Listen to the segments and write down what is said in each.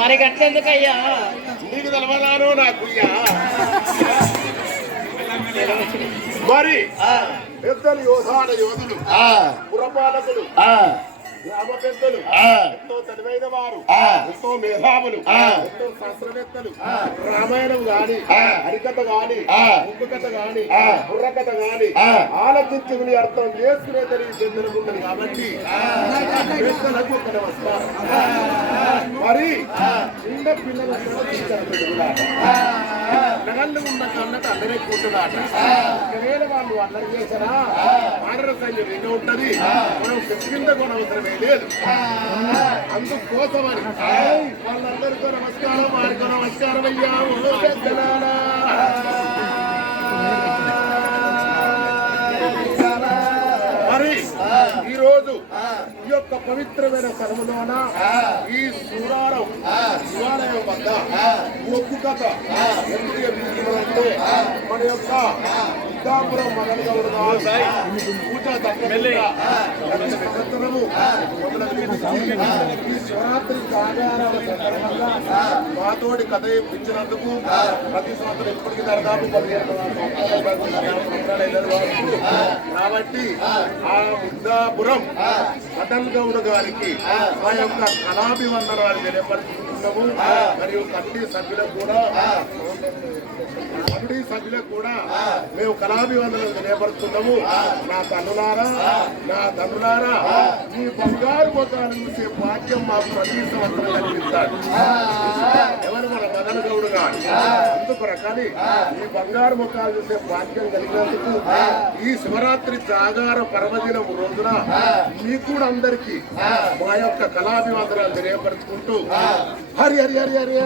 మరి గట్లెందుకయ్యా నీకు తెలవదాను నాకు మరి పెద్దలు యోధాన యోధులు పురపాలకులు గ్రామ పెద్దలు ఎంతో తెలివైన వారు ఎంతో మేధావులు ఎంతో శాస్త్రవేత్తలు రామాయణం గాని హరికథ గాని ఉప్పు కథ గాని బుర్రకథ గాని ఆలోచించుకుని అర్థం చేసుకునే తెలివి పెద్దలకు ఉంటుంది కాబట్టి పెద్దలకు ఒక నమస్కారం. మరి చిన్న పిల్లలు నగళ్ళు ఉన్న కన్నట్టు అందరూ ఎక్కుంటున్నాట. ఒకవేళ వాళ్ళు అల్లరి చేశారా ఆడర సైన్యం ఎన్నో ఉంటది, మనం చెప్పిందే కూడా అవసరమే లేదు. అందుకోసమని వాళ్ళందరికీ నమస్కారం, వారికో నమస్కారం అయ్యా. మరి ఈ రోజు ఈ యొక్క పవిత్రమైన స్థలములోన ఈ శివాలయం వద్ద ఒక్కు కథ ఎందుకు చెప్తున్నారంటే మన యొక్క సిద్ధాపురం మగనగౌడ పూజా దత్తము ఈ శివరాత్రి జాగారాల సందర్భంగా మాతోటి కథ ఇప్పించినందుకు ప్రతి సంవత్సరం ఇప్పటికీ దాదాపు 15 సంవత్సరాలు కాబట్టి ఆ సిద్ధాపురం మదన్ గౌడ గారికి ఆ యొక్క కళాభివందనాలు తెలియపరుచుకుంటున్నాము. మరియు కమిటీ సభ్యులకు కూడా మేము కళాభివందనాలు తెలియపరుస్తున్నాము. నా తల్లులారా ఈ బంగారు ముఖాలు చూసే భాగ్యం మాకు ప్రతి సంవత్సరం కల్పిస్తాడు. ఎవరు మన మదన్ గౌడ్ గారు. అందుకు రకాలి ఈ బంగారు ముఖాలు చూసే భాగ్యం కలిగినందుకు ఈ శివరాత్రి జాగార పర్వదినం రోజున మీకు కూడా అందరికీ మా యొక్క కళాభివందనాలు తెలియపరుచుకుంటూ హరి హరి హరి హరి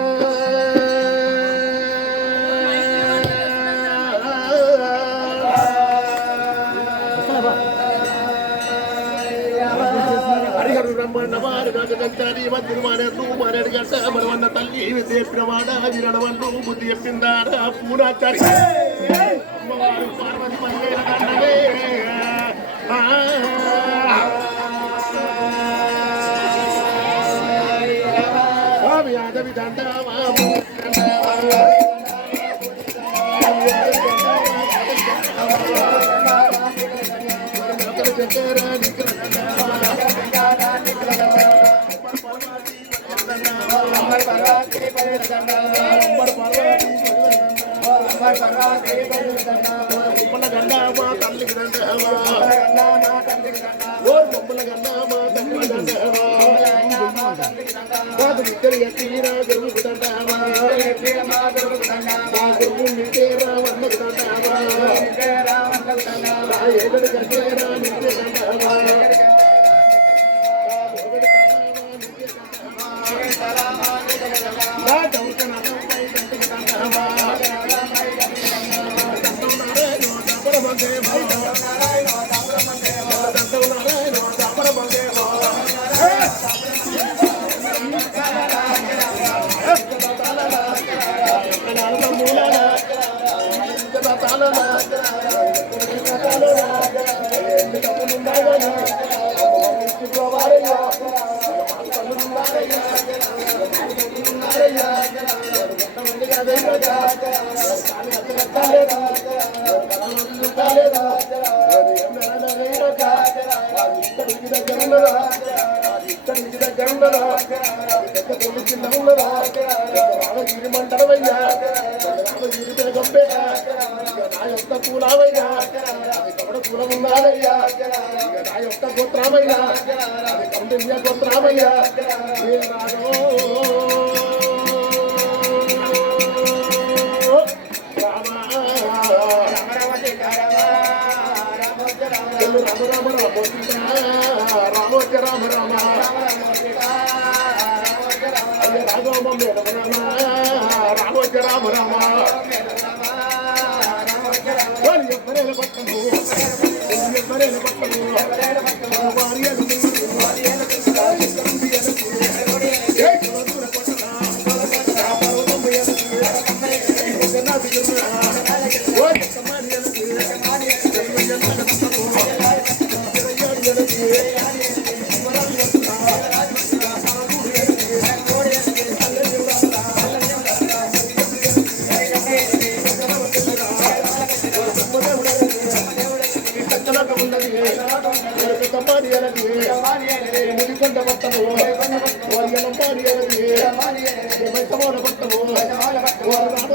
మన తల్లి చెప్పినవాడ వినడవన్ను బుద్ధి చెప్పిందారా పూనాచారి అమ్మవారు పార్వతి పల్లె స్వామి యాదవి దండవా గండమా తల్లికి దండమా బొమ్మల గండమా తల్లికి దండమా ఇద్దరు ఎత్తిరా గురువుకు దండమా గురువు నింటేరా వన్నకు దండమా ఏడు గంటేరా నింటే దండమా మంటలవయ్యా నా యొక్క కూలవయ్యా కబడ కూలం ఉన్నాదయ్యా నా యొక్క గోత్రామయ్యా కౌండిన్య గోత్రామయ్యా రామోజ రామ రామ రామోజ రామ రామ పట్టము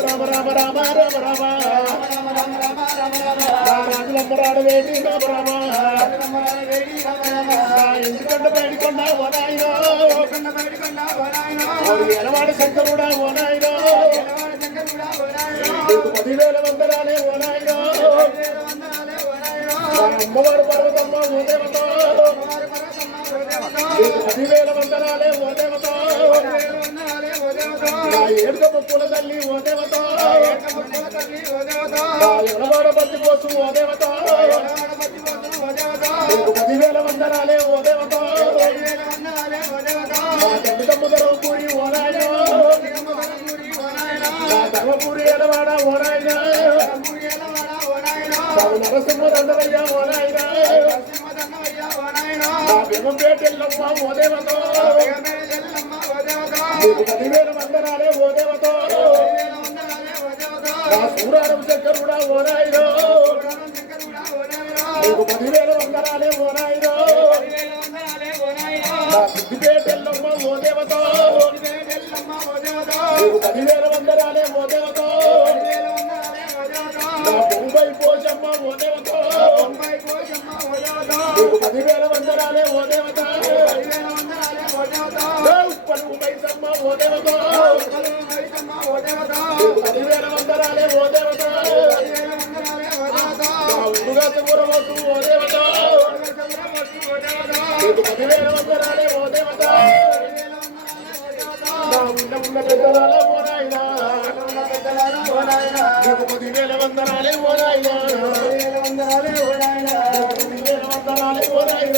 రామ రామ రామ రామ రామ రాజులమ్మరాడు వేడి రామ రామ ఎందుకంటే బయటకొండా ఓ నాయనో ఎలవాడి శంకరుడా ఓ నాయనో 10,000 వందనాలే ఓ నాయనో అమ్మవారు పర్వతమ్మ ఓ దేవత 10,000 వందనాలే ఓ దేవత ఏడుగమ్మ పూల తల్లి ఓ దేవత ఎలవాడ బతి కోసం ఓ దేవత 10,000 వందనాలే ఓ దేవత తమ్ముదరం పూరి ఓ నాయన ధర్మపూరి ఎలవాడ ఓ నాయన నరసింహ దండవయ్య ఓ నాయన బెగంపేట ఎల్లమ్మ ఓ దేవత 10,000 వందనాలే ఓ దేవత సూరారం శంకరుడా ఓ నాయన 10,000 వందనాలే ఓ నాయన సిద్దిపేట ఎల్లమ్మ ఓ దేవత 10,000 వందనాలే ఓ దేవత ముంబై పోషమ్మ ఓ దేవత 10,000 వందనాలే ఓ దేవత మైసమ్మ ఓ దేవత 10,000 వందనాలే ఓ దేవత ఉరుగతురవసు ఓ దేవత 10,000 వందనాలే ఓ దేవత ఉన్న పెద్దలాల ఓ నాయన 10,000 వందనాలే ఓ నాయన 10,000 వందనాలే ఓ నాయన